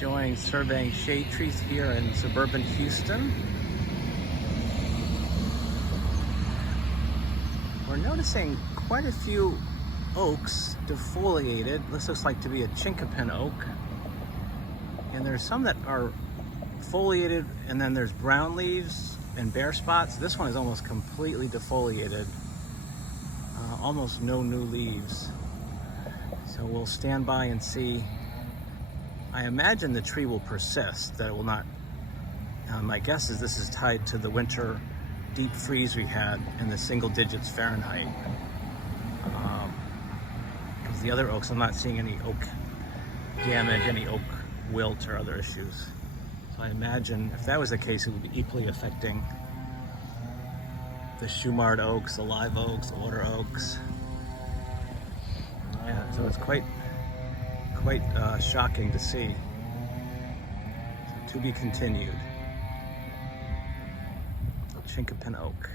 Enjoying surveying shade trees here in suburban Houston. We're noticing quite a few oaks defoliated. This looks like to be a Chinkapin oak. And there's some that are foliated, and then there's brown leaves and bare spots. This one is almost completely defoliated. Almost no new leaves. So we'll stand by and see. I imagine the tree will persist, that it will not. My guess is this is tied to the winter deep freeze we had in the single digits Fahrenheit. Because the other oaks, I'm not seeing any oak damage, any oak wilt or other issues. So I imagine if that was the case, it would be equally affecting the shoe-marred oaks, the live oaks, the water oaks. Yeah, so it's quite shocking to see. So to be continued. Chinkapin Oak.